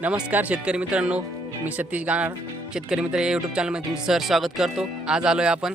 नमस्कार शेतकरी मित्रांनो, मी सतीश गाणार शेतकरी मित्र या यूट्यूब चॅनलमध्ये तुमचं सर स्वागत करतो. आज आलो आहे आपण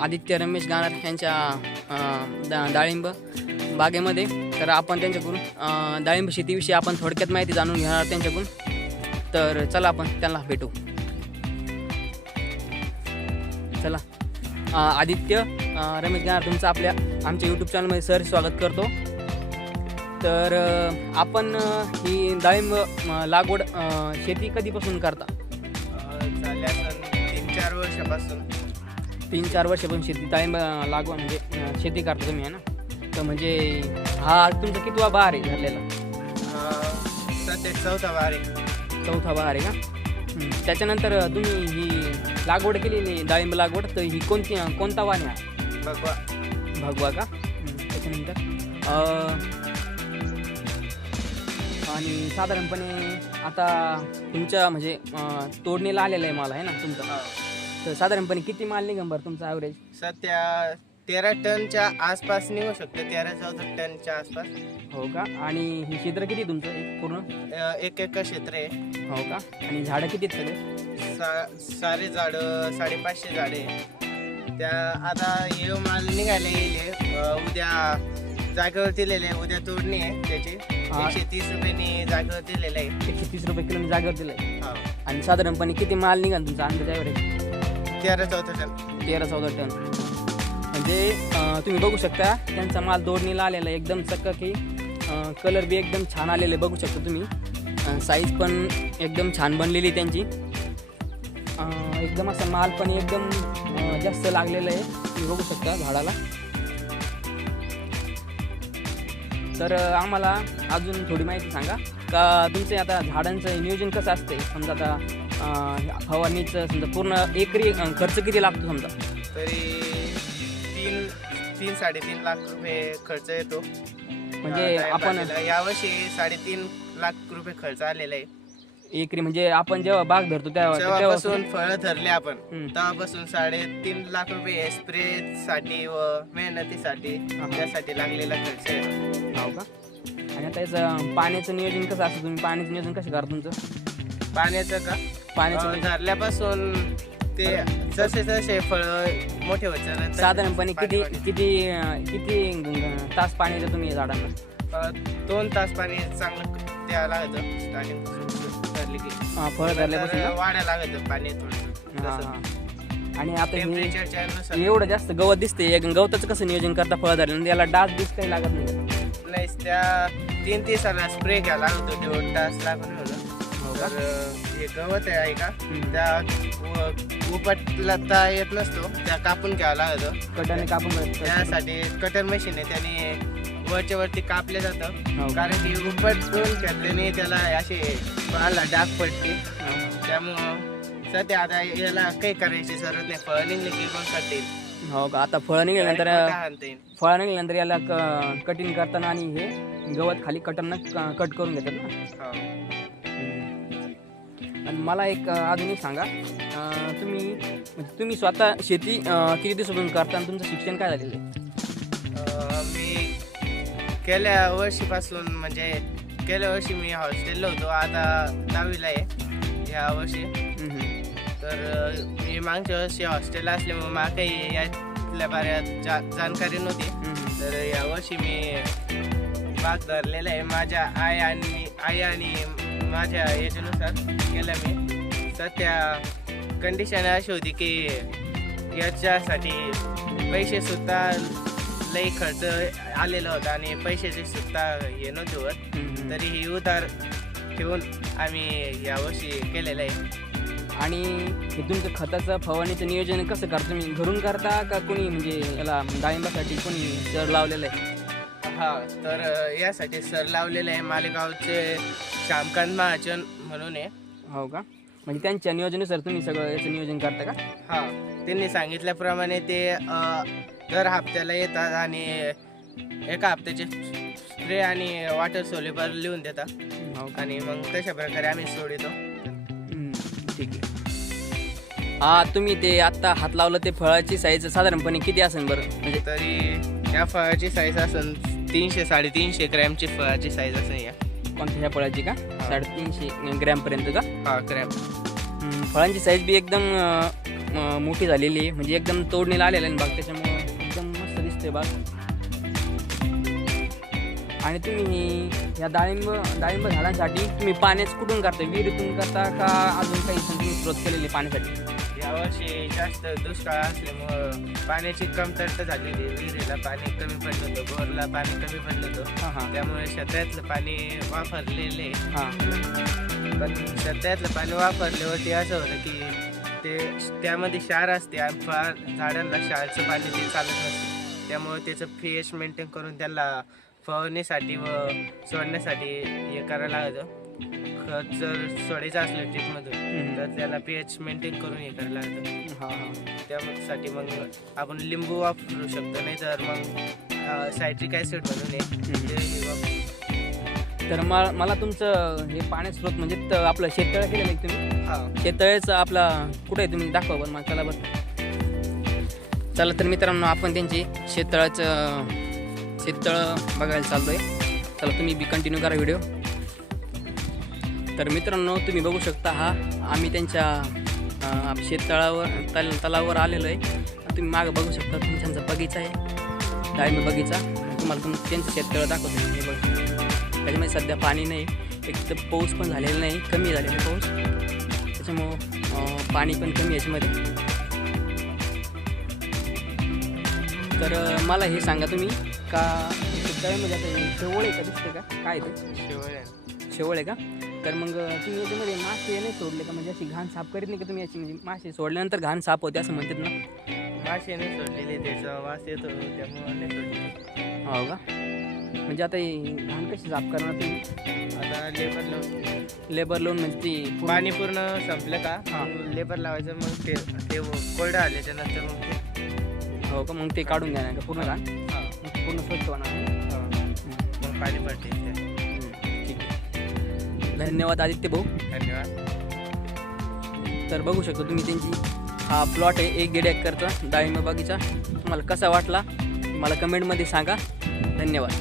आदित्य रमेश गाणार यांच्या डाळिंब बागेमध्ये. तर आपण त्यांच्याकडून डाळिंब शेतीविषयी आपण थोडक्यात माहिती जाणून घेणार त्यांच्याकडून. तर चला आपण त्यांना भेटू. चला, आदित्य रमेश गाणार तुमचं आमच्या यूट्यूब चॅनलमध्ये सर स्वागत करतो. तर आपण ही डाळिंब लागवड शेती कधीपासून करता? झाल्या 3-4 वर्षापासून. 3-4 वर्षापासून शेती डाळिंब लागवड म्हणजे शेती करता तुम्ही, आहे ना? तर म्हणजे हा तुमचा कितवा बहार आहे झालेला? सध्या 4था बहार आहे. 4था बहार आहे का? त्याच्यानंतर तुम्ही ही लागवड केलेली डाळिंब लागवड, तर ही कोणता वाण आहे? भगवा का? त्याच्यानंतर आणि साधारणपणे आता तुमच्या म्हणजे तोडणीला आलेलं आहे माल, आहे ना तुमचा? तर साधारणपणे किती माल निघन बरं तुमचा ॲव्हरेज? सध्या 13 टनच्या आसपास निघू शकतो, 13-14 टनच्या आसपास. हो का? आणि ही क्षेत्र किती तुमचं एक पूर्ण? 1 एकर क्षेत्र आहे. हो का? आणि झाडं किती आहेत सगळे? सारे झाडं 550 झाडे. त्या आता हे माल निघायला येईल. उद्या जागेवर दिलेले आहे, उद्या तोडणी आहे त्याची. 130 रुपयांनी जागेवर दिलेलं आहे. 130 रुपये किलो जागेवर दिलं आहे. हा. आणि साधारणपणे किती माल निघाल तुमचा अंदाज ॲव्हरेज? 13-14 टन. 13-14 टन. म्हणजे तुम्ही बघू शकता त्यांचा माल तोडणीला आलेला आहे, एकदम चक्ककी. कलर बी एकदम छान आलेले बघू शकता तुम्ही. साईज पण एकदम छान बनलेली त्यांची. एकदम असं माल पण एकदम जास्त लागलेलं आहे, तुम्ही बघू शकता झाडाला. तर आम्हाला अजून थोडी माहिती सांगा का तुमचे आता झाडांचं नियोजन कसं असते? समजा आता फवारणीचं समजा पूर्ण एकरी खर्च किती लागतो समजा? तरी 3-3.5 लाख रुपये खर्च येतो. म्हणजे आपण यावर्षी 3.5 लाख रुपये खर्च आलेला आहे एकरी. म्हणजे आपण जेव्हा बाग धरतो तेव्हापासून फळं धरले आपण तेव्हापासून 3.5 लाख रुपये स्प्रे साठी व मेहनतीसाठी त्यासाठी लागलेला खर्च आहे. हो का? आणि आता याचं पाण्याचं नियोजन कसं असतं? तुम्ही पाण्याचं नियोजन कसं करा तुमचं? पाण्याचं का? पाण्याचं धरल्यापासून ते जसे फळं मोठे होत चालत. साधारणपणे किती तास पाणी देता तुम्ही झाडांना? 2 तास पाणी चांगलं द्यावं लागतं. स्टार्टिंग धरली की फळ धरल्यापासून वाढायला लागतं पाणी थोडं. आणि आता टेम्परेचरच्या एवढं जास्त गवत दिसते, गवताचं कसं नियोजन करता फळ धरल्यानंतर? याला डास बीस काही लागत नाही? नाही, त्या 3 दिवसाला स्प्रे घ्यायला लागतो, 2 तास लागून. तर हे गवत आहे का, त्या उपटला येत नसतो, त्या कापून घ्यावा लागतो. कटाने कापून? त्यासाठी कटर मशीन आहे, त्याने वरच्या वरती कापले जातं. कारण की उपटून घेतल्याने त्याला असे पाला डाग पडते. त्यामुळं सध्या आता याला काही करायची जरूरत नाही. फळ निघले की मग करता येईल. हो का? आता फळ निघाल्यानंतर याला कटिंग करताना आणि हे गवत खाली कटरनं कट करून घेतात ना? आणि मला एक अजून सांगा, तुम्ही स्वतः शेती किती दिवसापासून करता आणि तुमचं शिक्षण काय झालेलं आहे? मी गेल्या वर्षी मी हॉस्टेलला होतो. आता 10वीला आहे या वर्षी. तर मी मागच्या वर्षी हॉस्टेलला असल्यामुळे मला काही यातल्या बऱ्याच जाणकारी नव्हती. तर यावर्षी मी बाग धरलेला आहे. माझ्या आई आणि माझ्या याच्यानुसार केलं मी. सध्या कंडिशन अशी होती की याच्यासाठी पैसे सुद्धा लई खर्च आलेला होता आणि पैशाचे सुद्धा हे नव्हते होत. तरीही उधार ठेवून आम्ही यावर्षी केलेलं आहे. आणि हे तुमचं खताचं फवारणीचं नियोजन कसं करता? तुम्ही घरून करता का कोणी म्हणजे याला डाळिंबासाठी कोणी सर लावलेलं आहे? हा, तर यासाठी सर लावलेलं आहे. मालेगावचे श्यामकांत महाजन म्हणून आहे. हो का? म्हणजे त्यांच्या नियोजनानुसार तुम्ही सगळं याचं नियोजन करता का? हा, त्यांनी सांगितल्याप्रमाणे ते दर हप्त्याला येतात आणि एका हप्त्याचे स्प्रे आणि वॉटर सोल्युबल लिहून देतात. आणि मग तशा प्रकारे आम्ही सोडतो. ठीक आहे. तुम्ही ते आत्ता हात लावलं ते फळाची साईज साधारणपणे किती असेल बरं? म्हणजे तरी या फळाची साईज असेल 300-350 ग्रॅमची फळाची साईज असेल. या कोणत्या ह्या फळाची का 350 ग्रॅमपर्यंत का? हा क्रॅप. फळांची साईज बी एकदम मोठी झालेली आहे, म्हणजे एकदम तोडणीला आलेला आहे बाग, त्याच्यामुळं एकदम मस्त दिसते बाग. आणि तुम्ही या डाळिंब झाडांसाठी तुम्ही पाण्याच कुठून करता? विहिरीतून करता का अजून काही तुम्ही स्रोत केलेले पाण्यासाठी? यावर्षी जास्त दुष्काळ असल्यामुळं पाण्याची कमतरता झालेली. विहिरीला पाणी कमी पडलं होतं, बोरला पाणी कमी पडलं होतं, त्यामुळे शेतातलं पाणी वापरलेले. पण शेतातलं पाणी वापरल्यावरती असं होतं की त्यामध्ये क्षार असते आणि झाडांना क्षारचं पाणी ते चालत नसते, त्यामुळे त्याचं pH मेंटेन करून त्यांना फवारणीसाठी व सोडण्यासाठी हे करायला लागतं. खत जर सोडायचं असलं ट्रीपमधून तर त्याला pH मेंटेन करून हे करायला लागतं. त्यासाठी मग आपण लिंबू वापरू शकतो, नाही तर मग सायट्रिक ॲसिड म्हणून तर मला तुमचं हे पाण्याचं स्रोत म्हणजे आपलं शेततळं केलेलं आहे तुम्ही? शेततळ्याचं आपला कुठं आहे तुम्ही दाखवा बरं मला. चला बरं, चला तर मित्रांनो आपण त्यांची शेततळं बघायला चाललो आहे. चला तुम्ही बी कंटिन्यू करा व्हिडिओ. तर मित्रांनो तुम्ही बघू शकता, आम्ही त्यांच्या तलावावर आलेलो आहे. तुम्ही मागं बघू शकता, त्यांचा बगीचा आहे, डाळिंब बगीचा. तुम्हाला त्यांचं शेततळं दाखवतो. हे बघ, त्याच्यामध्ये सध्या पाणी नाही, एक तर पाऊस पण झालेला नाही, कमी झालेला पाऊस, त्याच्यामुळं पाणी पण कमी याच्यामध्ये. तर मला हे सांगा तुम्ही का शेततळ्यामध्ये आता शेवळ आहे का? दिसते का? काय ते शेवळ आहे का? तर मग तुम्ही याच्यामध्ये मासे नाही सोडले का? म्हणजे अशी घाण साफ करीत नाही का तुम्ही याची? म्हणजे मासे सोडल्यानंतर घाण साफ होते असं म्हणतात ना? मासे नाही सोडलेले, त्याचा वास येतो त्यामुळे नाही सोडले. हो का? म्हणजे आता ही घाण कशी साफ करणार तुम्ही? आता लेबर लावून म्हणजे ती पाणी पूर्ण संपलं का लेबर लावायचं, मग ते कोरडं आल्याच्या नंतर मग ते. हो का? मग ते काढून द्या का पूर्ण घाण? पूर्ण स्वच्छ होणार. मग पाणी पडते. ठीक आहे, धन्यवाद आदित्य भाऊ. धन्यवाद. तर बघू शकतो तुम्ही त्यांची हा प्लॉट आहे 1.5 एकरचा डाळिंब बगीचा. तुम्हाला कसा वाटला मला कमेंटमध्ये सांगा. धन्यवाद.